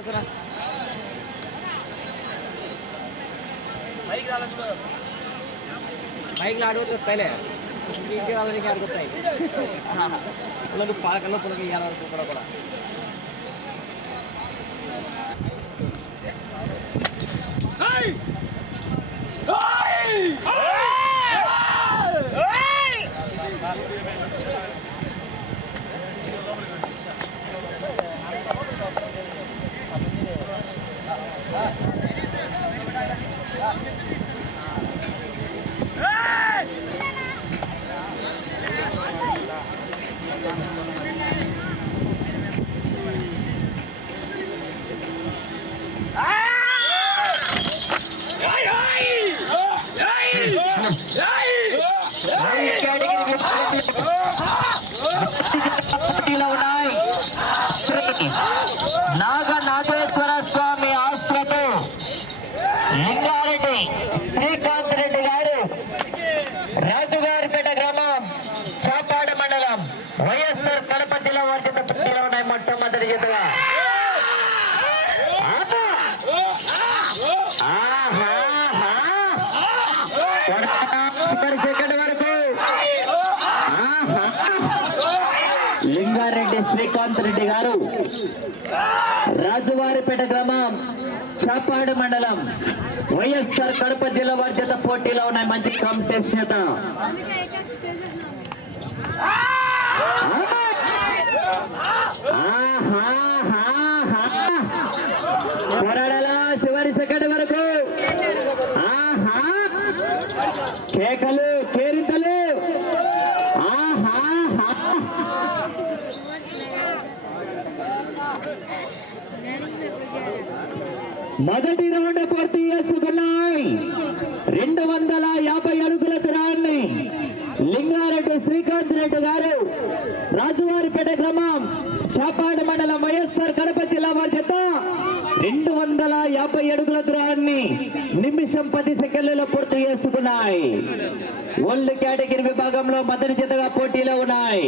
చేస్తారా మైక్ రాలేదు మైక్ ఆడుతుంది పైలే ఇంకే రాలేదు ఇంకా ఆడుకుంటాయి పిల్లలు పాలకల్లో పిల్లలకి ఇవ్వాలనుకుంటున్నా కూడా పోటీలో చివరి సెకండ్ వరకు. ఆహా! లింగారెడ్డి శ్రీకాంత్ రెడ్డి గారు. రాజువారిపేట గ్రామం చాపాడు మండలం వైఎస్ఆర్ కడప జిల్లా వారి చేత పోటీలో ఉన్నాయి మంచి కాంపిటేషన్ చేత. పోరాడాలా చివరి సెకండ్ వరకు. కేకలు కేరింతలు. మొదటి రౌండ్ పూర్తి చేసుకున్నాయి. రెండు వందల యాభై అడుగుల తిరాన్ని లింగారెడ్డి శ్రీకాంత్ రెడ్డి గారు రాజువారిపేట గ్రామం చాపాడ మండలం వైఎస్ఆర్ కడప జిల్లా వారి చేత రెండు వందల యాభై అడుగుల దూరాన్ని నిమిషం పది సెకండ్లలో పూర్తి చేసుకున్నాయి. ఓల్డ్ కేటగిరీ విభాగంలో మొదటి జతగా పోటీలో ఉన్నాయి.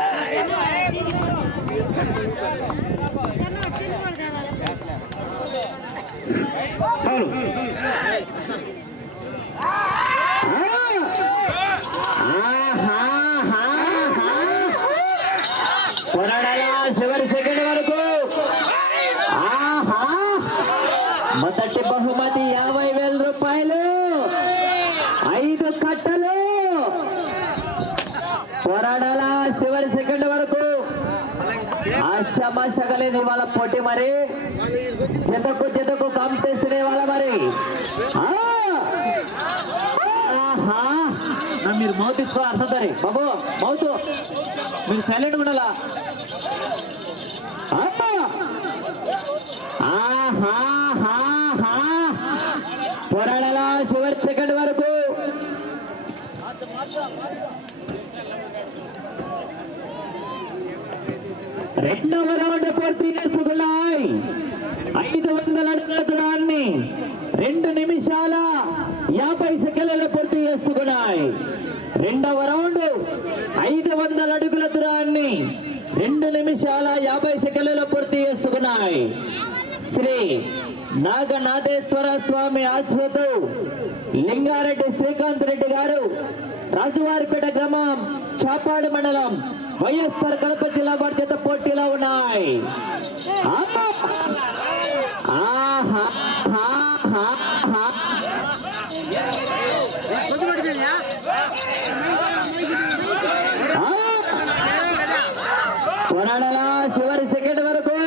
పోరాడాలా చివరి సెకండ్ వరకు ఆహా మొదటి బహుమతి యాభై వేల రూపాయలు ఐదు కట్టలు పోరాడాలా చివరి సెకండ్ వరకు ఆశామాషగలేదు ఇవాళ పోటీ మరి. జతకు జతకు కాంపిటీషన్ ఇవాళ మరి? మీరు మౌత్ తీసుకో అర్థం బాబు మౌత్. మీరు సైలెంట్ ఉండాలా అమ్మా! ఆహాహాహా! పోరాడాలా చివరి సెకండ్ వరకు రెండవ రౌండ్ పూర్తి చేసుకున్నాయి? ఐదు వందల అడుగుల దూరాన్ని రెండు నిమిషాల యాభై సెకండ్లలో పూర్తి చేసుకున్నాయి. రెండవ రౌండ్ ఐదు వందల అడుగుల దూరాన్ని రెండు నిమిషాల యాభై సెకండ్లలో పూర్తి చేసుకున్నాయి. శ్రీ నాగనాథేశ్వర స్వామి ఆశ్వతు లింగారెడ్డి శ్రీకాంత్ రెడ్డి గారు రాజువారిపేట గ్రామం చాపాడు మండలం వైఎస్ఆర్ కడప జిల్లా బాధ్యత పోటీలో ఉన్నాయి. చివరి సెకండ్ వరకు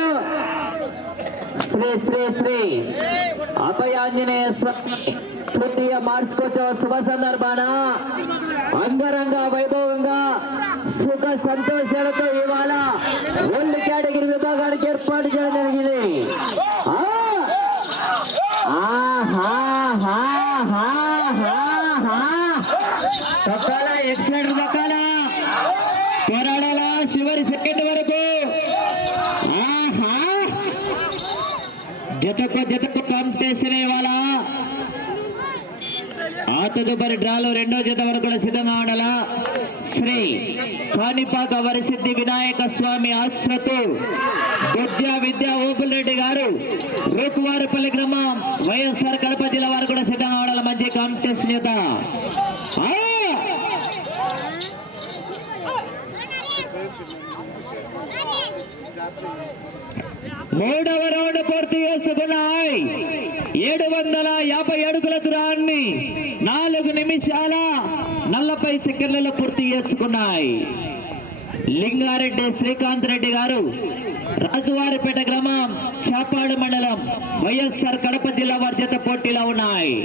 శ్రీ శ్రీ శ్రీ అభయాంజనేయ స్వామి. తృతీయ మార్చుకోవచ్చు శుభ సందర్భాన అంగరంగ వైభవంగా సుఖ సంతోషాలతో ఇవాళ ఓల్డ్ కేటగిరీ విభాగానికి ఏర్పాటు చేయడం జరిగింది ఆ! ఆహాహాహాహా. తొక్కాలా ఎక్సలెంటర్ తొక్కాలా పోరాడాలా చివరి సెకండ్ వరకు ఆహా జతకు జతకు కాంపిటీషన్ ఇవాళ ఆ తదుపరి డ్రాలో రెండో జత వరకు కూడా సిద్ధంగా ఉండాలా? శ్రీ కాణిపాక వరసిద్ధి వినాయక స్వామి ఆశ్రతు విద్యా విద్యా ఓపుల్ రెడ్డి గారు రూకువారిపల్లి గ్రామం వైఎస్ఆర్ కడప జిల్లా వారు కూడా సిద్ధంగా ఉండాలి మంచి యుత ఆ! మూడవ రౌండ్ పూర్తి చేసుకున్నాయి ఏడు వందల యాభై అడుగుల దూరాన్ని నాలుగు నిమిషాల నలభై సెకండ్లలో పూర్తి చేసుకున్నాయి. లింగారెడ్డి శ్రీకాంత్ రెడ్డి గారు రాజువారిపేట గ్రామం చాపాడు మండలం వైఎస్ఆర్ కడప జిల్లా వారి పోటీలో ఉన్నాయి.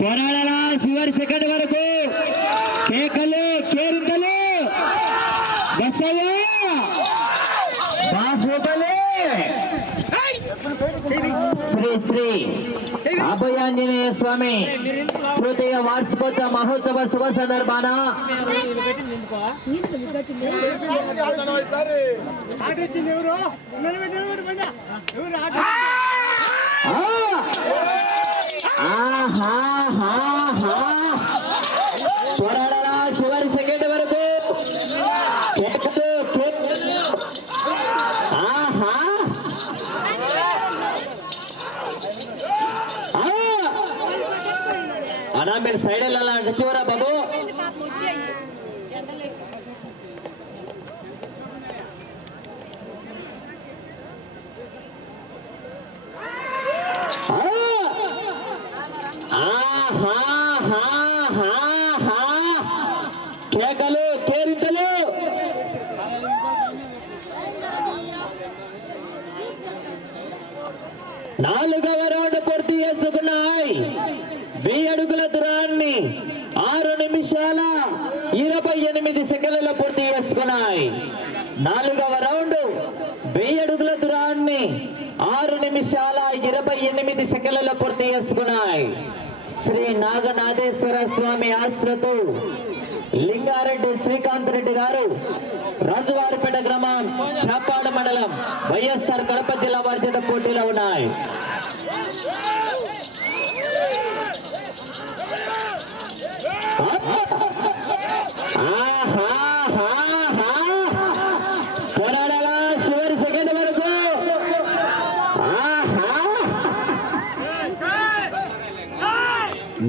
పోరాడాలా చివరి సెకండ్ వరకు కేకలు కేరింతలు బసయ్య బాహుబలి శ్రీ శ్రీ స్వామి. తృతీయ వార్షికోత్సవ మహోత్సవ శుభ సందర్భాన ఆటొచ్చింది ఎవరు నిలబెట్టి నిలబెట్టి బండ ఎవరు ఆట ఆ! ఆహాహాహా! పోరాడాలా చివరి సెకండ్ వరకు కేకలు కేకలు ఆహా ఆ! అన్నా మీరు సైడ్ వెళ్ళాలా అంటే చివరా బాబు పాపం వచ్చాయి ఎండలే ఆ! ఆహాహాహాహా! కేకలు కేరింతలు నాలుగవ రౌండ్ పూర్తి చేసుకున్నాయి వెయ్యి అడుగుల దూరాన్ని ఆరు నిమిషాల ఇరవై ఎనిమిది సెకండ్లలో పూర్తి చేసుకున్నాయి. నాలుగవ రౌండ్ వెయ్యి అడుగుల దూరాన్ని ఆరు నిమిషాల ఇరవై ఎనిమిది సెకండ్లలో పూర్తి చేసుకున్నాయి. శ్రీ నాగనాథేశ్వర స్వామి ఆశ్రతు లింగారెడ్డి శ్రీకాంత్ రెడ్డి గారు రాజువారిపేట గ్రామం చాపాడు మండలం వైఎస్ఆర్ కడప జిల్లా వారి పోటీలో ఉన్నాయి చివరి సెకండ్ వరకు ఆహా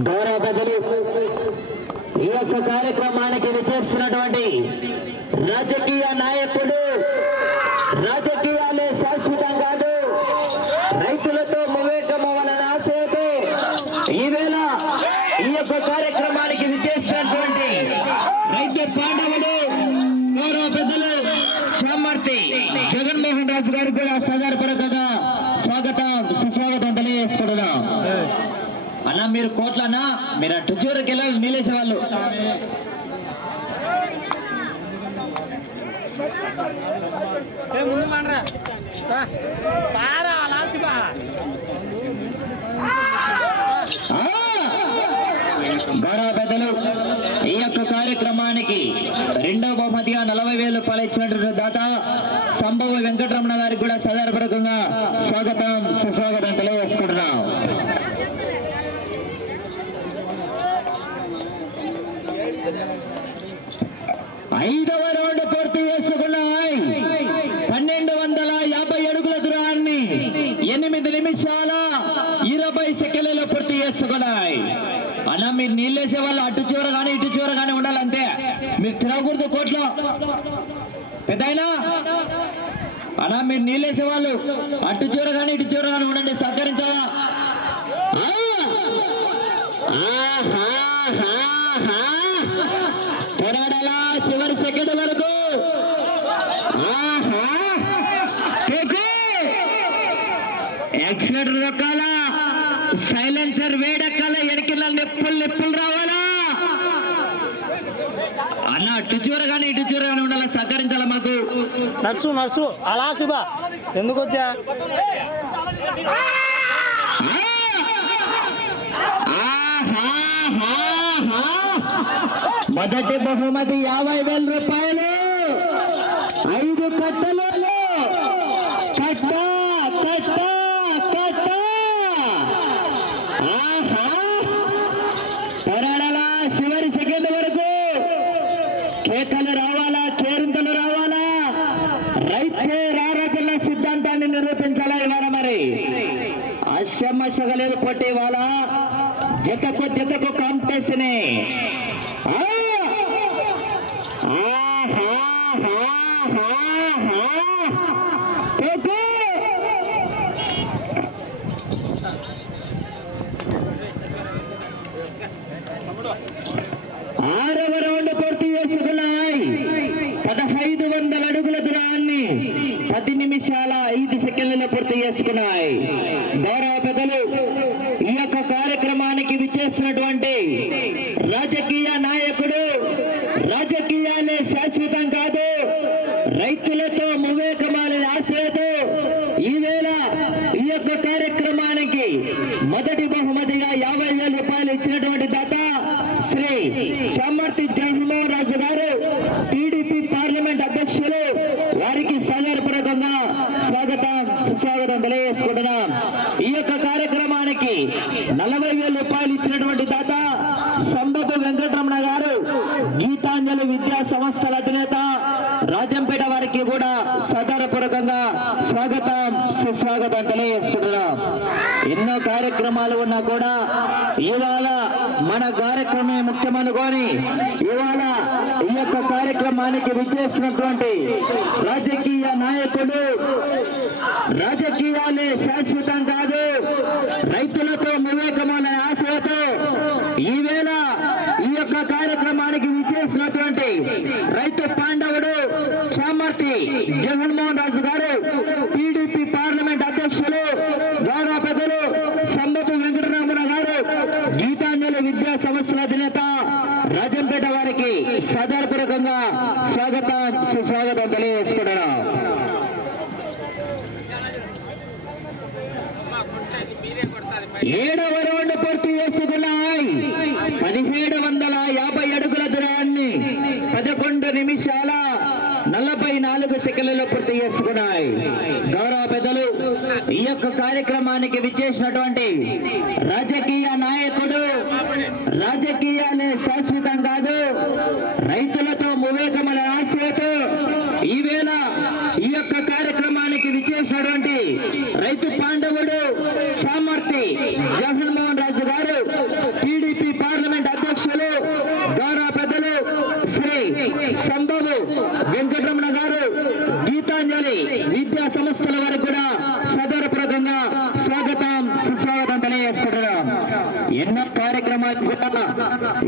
గౌరవ పెద్దలు ఈ యొక్క కార్యక్రమానికి విచ్చేస్తున్నటువంటి రాజకీయ నాయకుడు రాజ వెళ్ళాలి నీలేసే వాళ్ళు. ముందు మండ్రా. పారా ఈ యొక్క కార్యక్రమానికి రెండవ బహుమతిగా నలభై వేలు రూపాయలు ఇచ్చినటువంటి దాత సంభవ వెంకటరమణ గారికి కూడా సదారపరకంగా స్వాగతం సుస్వాగతం తెలియజేసుకుంటున్నాం ఐదవ రౌండ్ పూర్తి చేసుకున్నాయి పన్నెండు వందల యాభై అడుగుల దూరాన్ని ఎనిమిది నిమిషాల ఇరవై సెకండ్లలో పూర్తి చేసుకున్నాయి అన్న మీరు నీళ్ళేసే వాళ్ళు అటు చివర కానీ ఇటు చివర కానీ ఉండాలంతే మీరు తిరగకూడదు కోట్లో పెద్దయినా? అన్నా మీరు నీళ్ళేసే వాళ్ళు. అటు చివర కానీ ఇటు చివర కానీ ఉండండి సహకరించాలా? పోరాడాలా చివరి సెకండ్ వరకు. ఆహా యాక్సిలేటర్ దొక్కాలా? సైలెన్సర్ వేడెక్కాలా? ఎడికిలా నిప్పులు నిప్పులు రావాలా? అన్న అటు చూర కానీ ఇటు చూర కానీ ఉండాలి? సగర్ నడుచు నడుచు. అలా శుభ ఎందుకు వచ్చా? మొదటి బహుమతి యాభై వేల రూపాయలు. ఐదు కట్టలు కట్ట కట్ట కట్ట ఆహా పోరాడాలా చివరి సెకండ్ వరకు కేకలు రావాలా కేరింతలు రావాలా రైతే రారాజుల సిద్ధాంతాన్ని నిరూపించాలా ఇవాళ మరి అశమశగలేదు పోటీ వాళ్ళ జతకు జతకు కాంపిటీషన్. ఆరవ రౌండ్ పూర్తి చేసుకున్నాయి పదహైదు వందల అడుగుల దూరాన్ని పది నిమిషాల ఐదు సెకండ్లలో పూర్తి చేసుకున్నాయి గౌరవ పెద్దలు ఈ యొక్క కార్యక్రమానికి విచ్చేసినటువంటి రాజకీయ నాయకుడు రాజకీయాలే శాశ్వతం కాదు రైతులతో మమేకమాలని ఆశయతో ఈవేళ ఈ యొక్క కార్యక్రమానికి మొదటి బహుమతిగా యాభై వేల రూపాయలు ఇచ్చినటువంటి దాత శ్రీ చామర్తి జగన్మోహన్ రాజు గారు టీడీపీ పార్లమెంట్ అధ్యక్షులు వారికి సాగరపూర్వకంగా స్వాగతం సుస్వాగతం తెలియజేసుకుంటున్నాం ఈ యొక్క కార్యక్రమానికి నలభై వేల రూపాయలు ఇచ్చినటువంటి దాత సంబపు వెంకటరమణ గారు గీతాంజలి విద్యా సంస్థల అధినేత రాజంపేట వారికి కూడా సదరపూర్వకంగా స్వాగతం సుస్వాగతం తెలియజేసుకుంటున్నాం. ఎన్నో కార్యక్రమాలు ఉన్నా కూడా ఇవాళ మన కార్యక్రమే ముఖ్యమనుకొని ఇవాళ ఈ యొక్క కార్యక్రమానికి విచ్చేసినటువంటి రాజకీయ నాయకుడు రాజకీయ శాశ్వతం కాదు. రైతులతో వివేకమైన ఆశలతో ఈవేళ ఈ యొక్క కార్యక్రమానికి విచ్చేసినటువంటి రైతు పాండవుడు చామర్తి జగన్మోహన్ రాజు గారు టీడీపీ పార్లమెంట్ అధ్యక్షులు గౌరవ పెద్దలు సంబపు వెంకటరామణ గారు గీతాంజలి విద్యా సంస్థల అధినేత రాజంపేట వారికి సదరపూర్వకంగా స్వాగతం సుస్వాగతం తెలియజేసుకుంటున్నాం ఏడవ రౌండ్ పూర్తి చేసుకున్నాయి పదిహేడు వందల యాభై అడుగుల దూరాన్ని పదకొండు నిమిషాల నలభై నాలుగు సెకండ్లలో పూర్తి చేసుకున్నాయి గౌరవ పెద్దలు ఈ యొక్క కార్యక్రమానికి విచ్చేసినటువంటి రాజకీయ నాయకుడు రాజకీయాలే శాశ్వతం కాదు రైతులతో మువేకమైన ఆశయతో ఈవేళ ఈ యొక్క కార్యక్రమానికి విచ్చేసినటువంటి రైతు పాండవుడు సామర్థి జగన్మోహన్ రాజు గారు టీడీపీ పార్లమెంట్ అధ్యక్షులు గౌరవ పెద్దలు శ్రీ సంభవు వెంకటరమణ గారు గీతాంజలి విద్యా సంస్థల వారికి కూడా సదరప్రదంగా స్వాగతం సుస్వాగతం తెలియజేసుకుంటున్నాం ఎన్నో కార్యక్రమాలు కూడా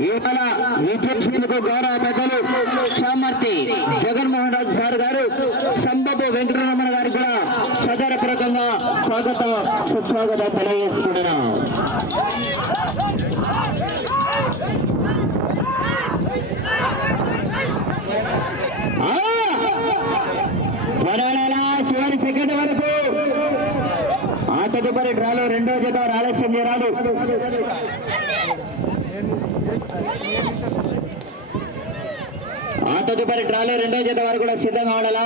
ఇవాళ విద్యార్థులకు గౌరవ పెద్దలు సామర్థి జగన్మోహన్ రాజు సార్ గారు సంభవ వెంకటరమణ గారు కూడా సదరప్రదంగా స్వాగతం సుస్వాగతం తెలియజేసుకుంటున్నాం చివరి సెకండ్ వరకు ఆ తదుపరి డ్రాలో రెండో జత ఆలస్యం చేయరాదు ఆ తదుపరి డ్రాలో రెండో జత వారు కూడా సిద్ధంగా ఉండాలా?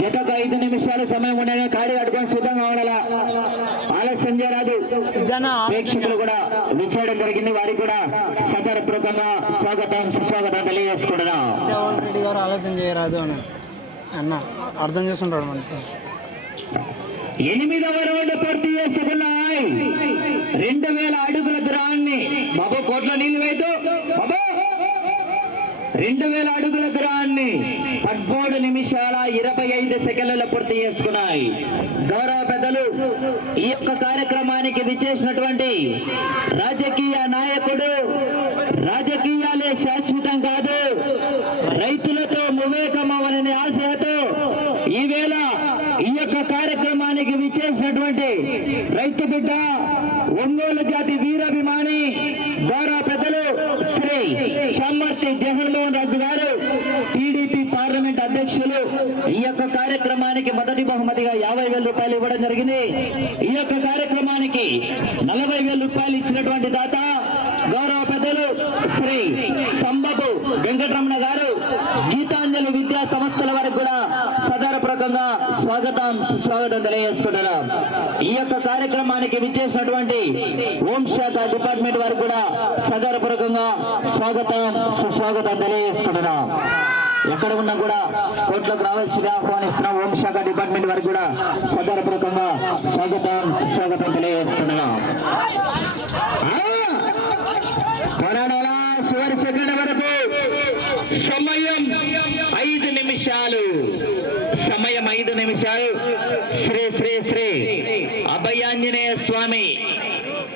జతకు ఐదు నిమిషాలు సమయం ఉండగా కాడి కట్టుకొని సిద్ధంగా ఉండాలా? ఆలస్యం చేయరాదు. జన ప్రేక్షకులు కూడా విచ్చేయడం జరిగింది. వారికి కూడా సదరపూర్వకంగా స్వాగతం సుస్వాగతం తెలియజేసుకుంటున్నాం. రెడ్డి గారు ఆలోచన చేయరాదు అని అన్న అర్థం చేసుకుంటాడు మనిషి. ఎనిమిదవ రౌండ్ పూర్తి చేసుకున్నాయి. రెండు వేల అడుగుల దూరాన్ని బాబు కోట్ల నీళ్ళు వేయదు బాబు రెండు వేల అడుగుల దూరాన్ని పద్మూడు నిమిషాల ఇరవై ఐదు సెకండ్లలో పూర్తి చేసుకున్నాయి. గౌరవ పెద్దలు ఈ యొక్క కార్యక్రమానికి విచ్చేసినటువంటి రాజకీయ నాయకుడు రాజకీయాలే శాశ్వతం కాదు రైతులతో మువేకమవలని ఆశయతో ఈవేళ ఈ యొక్క కార్యక్రమానికి విచ్చేసినటువంటి రైతు బిడ్డ ఒంగోలు జాతి వీరాభిమాని గౌరవ పెద్దలు శ్రీ చమ్మర్తి జగన్మోహన్ రాజు పార్లమెంట్ అధ్యక్షులు ఈ యొక్క కార్యక్రమానికి మొదటి బహుమతిగా యాభై వేల రూపాయలు ఇవ్వడం జరిగింది. ఈ యొక్క కార్యక్రమానికి నలభై వేల రూపాయలు ఇచ్చినటువంటి దాత గౌరవ పెద్దలు శ్రీ సంబపు వెంకటరమణ గారు గీతాంజలి విద్యా సంస్థల వారికి కూడా సదారపూర్వకంగా స్వాగతం సుస్వాగతం తెలియజేసుకుంటున్నాం. ఈ యొక్క కార్యక్రమానికి విచ్చేసినటువంటి హోం శాఖ డిపార్ట్మెంట్ వారికి కూడా సదారపూర్వకంగా స్వాగతం సుస్వాగతం తెలియజేసుకుంటున్నాం. ఎక్కడ ఉన్నా కూడా కోర్టులకు రావాల్సింది ఆహ్వానిస్తున్న. హోంశాఖ డిపార్ట్మెంట్ వారికి కూడా సదరపూర్వకంగా స్వాగతం స్వాగతం తెలియజేస్తున్నాం కొరడాల చివరి సెకండ్ వరకు సమయం ఐదు నిమిషాలు. సమయం ఐదు నిమిషాలు. శ్రీ శ్రీ శ్రీ అభయాంజనేయ స్వామి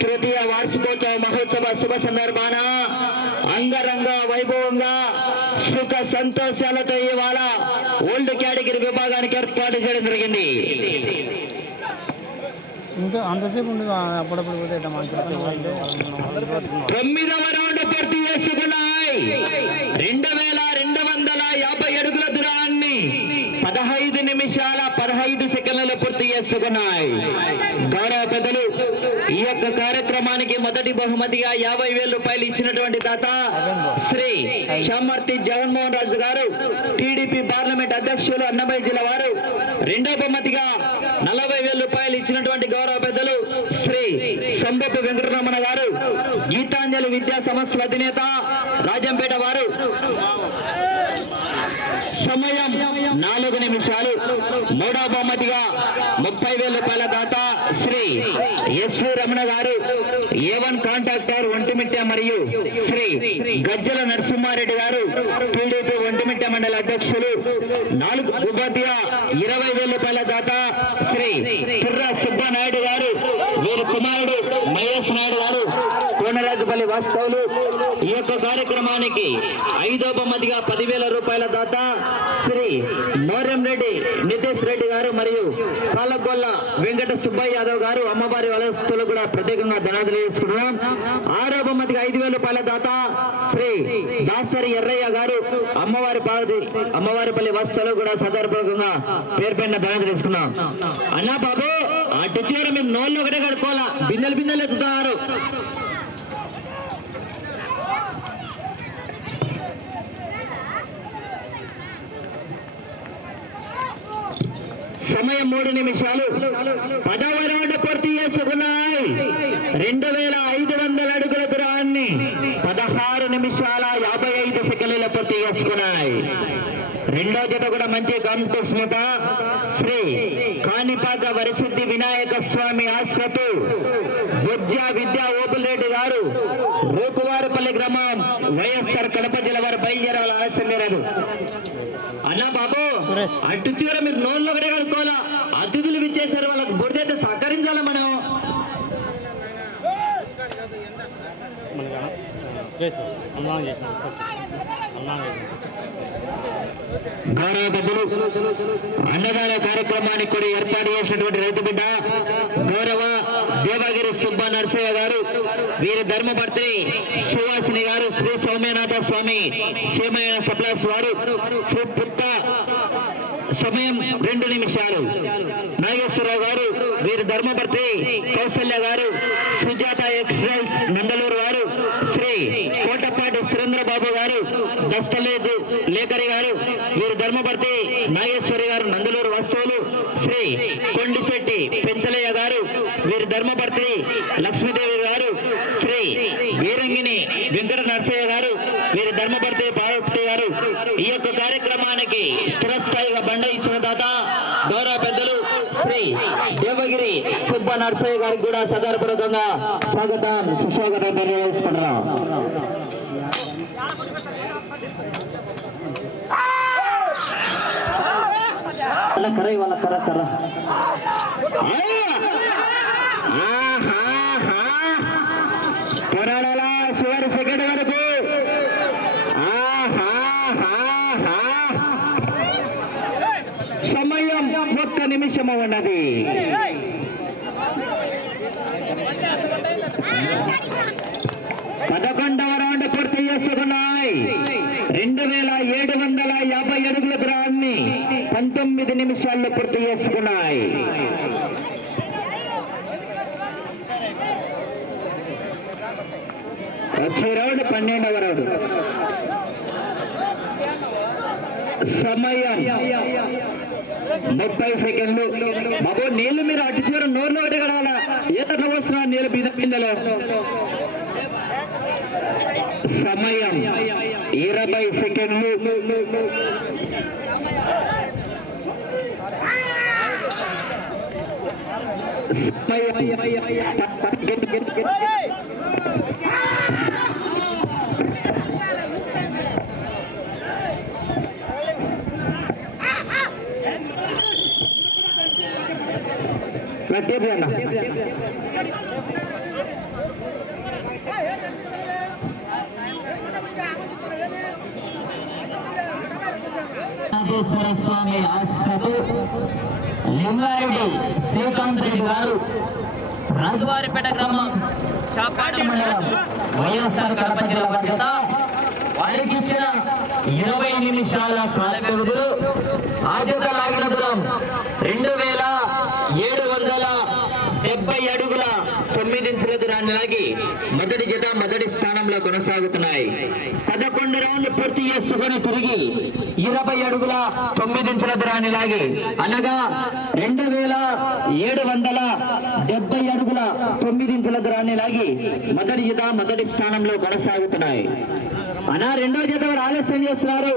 తృతీయ వార్షికోత్సవ మహోత్సవ శుభ సందర్భాన అంగరంగ వైభవంగా సుఖ సంతోషాలతో ఇవాళ ఓల్డ్ కేటగిరీ విభాగానికి ఏర్పాటు చేయడం జరిగింది. తొమ్మిదవ రౌండ్ పూర్తి చేసుకున్నాయి. రెండు వేల రెండు వందల యాభై అడుగుల దూరాన్ని పదహైదు నిమిషాల పదహైదు సెకండ్లలో పూర్తి చేసుకున్నాయి. గౌరవ ఈ యొక్క కార్యక్రమానికి మొదటి బహుమతిగా యాభై వేల రూపాయలు ఇచ్చినటువంటి దాత శ్రీ చామర్తి జగన్మోహన్ రాజు గారు టీడీపీ పార్లమెంట్ అధ్యక్షులు అన్నమయ్య జిల్లా వారు. రెండో బహుమతిగా నలభై వేల రూపాయలు ఇచ్చినటువంటి గౌరవ పెద్దలు శ్రీ సంబెప్ప వెంకటరమణ గారు గీతాంజలి విద్యా సంస్థల అధినేత రాజంపేట వారు. సమయం నాలుగు నిమిషాలు. మూడో బహుమతిగా ముప్పై వేల రూపాయల దాత ఎస్వి రమణ గారు ఏవన్ కాంట్రాక్టర్ ఒంటిమిట్ట మరియు శ్రీ గజ్జల నరసింహారెడ్డి గారు టీడీపీ ఒంటిమిట్ట మండల అధ్యక్షులు నాలుగు ఉపాధ్యాయ ఇరవై వేల రూపాయల దాత శ్రీ తుర్రా సుబ్బనాయుడు గారు వీరి కుమారుడు మహేష్ నాయుడు గారు కోనరాజుపల్లి వాస్తవులు. ఈ యొక్క కార్యక్రమానికి ఐదో బహుమతిగా పదివేల రూపాయల దాత శ్రీ మోరం రెడ్డి నితేష్ రెడ్డి గారు మరియు పాలకొల్ల వెంకట సుబ్బయ్య యాదవ్ గారు అమ్మవారి వలస్తులు కూడా ప్రత్యేకంగా ధనాదులు చేసుకుంటున్నాం ఆరో బొమ్మతికి ఐదు వేల రూపాయల దాత శ్రీ దాసరి ఎర్రయ్య గారు అమ్మవారి పార్వతి అమ్మవారిపల్లి వస్తువులు కూడా సదర్పూర్వకంగా పేరు పైన ధనాదులు చేసుకున్నాం అన్నా బాబు అటు చీర మేము నోళ్ళు ఒకటే కడుక్కోవాలా? బిందెలు బిందెలు ఎత్తుతున్నారు. సమయం మూడు నిమిషాలు. పదవ రౌండ్ పూర్తి చేసుకున్నాయి. రెండు వేల ఐదు వందల అడుగుల దూరాన్ని పదహారు నిమిషాల యాభై ఐదు సెకండ్ల పూర్తి చేసుకున్నాయి. రెండో జత కూడా మంచి కాంపిటీషన్ శ్రీ కాణిపాక వరసిద్ధి వినాయక స్వామి ఆశ్రతు విద్యా విద్యా ఓపులరెడ్డి గారు రూకువారిపల్లి గ్రామం వైఎస్ఆర్ కడప జిల్లా వారు బయలుదేరాల ఆలస్యం అటు చివర మీరు నోళ్ళు ఒకటే అతిథులు విచ్చేసారు వాళ్ళకి బుడిదైతే సహకరించాలా మనం? గౌరవ పెద్దలు అన్నదాన కార్యక్రమానికి కూడా ఏర్పాటు చేసినటువంటి రైతు బిడ్డ గౌరవ దేవగిరి సుబ్బ నరసయ్య గారు వీరి ధర్మపర్తి సువాసిని గారు శ్రీ సౌమ్యనాథ స్వామి సీమయ్య సప్లాస్ వారు శ్రీ పుత్త సమయం రెండు నిమిషాలు. నాగేశ్వరరావు గారు వీరి ధర్మపర్తి కౌశల్య గారు సుజాత ఎక్స్ప్రెస్ నందలూరు వారు శ్రీ కోటపాటి సురేంద్రబాబు గారు దస్తలేజు లేఖరి గారు వీరు ధర్మపర్తి నాగేశ్వరి గారు నందలూరు వస్తువులు శ్రీ కొండిశెట్టి పెంచలయ్య గారు వీరి ధర్మపర్తి లక్ష్మీదేవి గారు శ్రీ వీరంగిని వెంకట నరసయ్య గారు వీరి ధర్మపర్తి పార్వతి గారు ఈ యొక్క కార్యక్రమానికి స్థిరస్థాయిగా బండ ఇచ్చిన దాత గౌరవ పెద్దలు శ్రీ దేవగిరి సుబ్బ నరసయ్య గారికి కూడా సదర్భంగా స్వాగతం సుస్వాగతం తెలియజేసుకుంటున్నాం. వాళ్ళ కర్ర వాళ్ళ కర్ర కర్ర. పోరాడాల చివరి సెకండ్ వరకు. సమయం ఒక్క నిమిషము ఉన్నది. పదకొండవ రౌండ్ పూర్తి చేసుకున్నాయి. రెండు వేల ఏడు వందల యాభై అడుగుల గ్రాన్ని పంతొమ్మిది నిమిషాల్లో పూర్తి చేసుకున్నాయి. వచ్చే రౌండ్ పన్నెండవ రౌండ్. సమయం ముప్పై సెకండ్లు. బాబు నీళ్ళు మీరు అటు చివరి నోరులో ఒకటి కడాల ఏ తట్ల వస్తున్నారు నీళ్ళు సమయం ఇరవై సెకండ్లు. అన్న నాగేశ్వర స్వామి ఆశ్రతు లింగారెడ్డి శ్రీకాంత్ రెడ్డి గారు రాజువారిపేట గ్రామం చాపాటి మండలం వైఎస్ఆర్ కడప జిల్లా బాధ్యత. వారికి ఇచ్చిన ఇరవై నిమిషాల కాల వ్యవధులు ఆద్యత లాగిన దూరం రెండు వేల ఏడు డెబ్బై అడుగుల తొమ్మిది ఇంచుల దూరాన్ని లాగి మొదటి జత మొదటి స్థానంలో కొనసాగుతున్నాయి. పదకొండు రౌండ్లు పూర్తి చేసుకుని తిరిగి ఇరవై అడుగుల తొమ్మిది ఇంచుల దూరాన్ని లాగి అనగా రెండు వేల ఏడు వందల డెబ్బై అడుగుల తొమ్మిది ఇంచుల దూరాన్ని లాగి మొదటి జత మొదటి స్థానంలో కొనసాగుతున్నాయి. అనా రెండో జత వారు ఆలస్యం చేస్తున్నారు.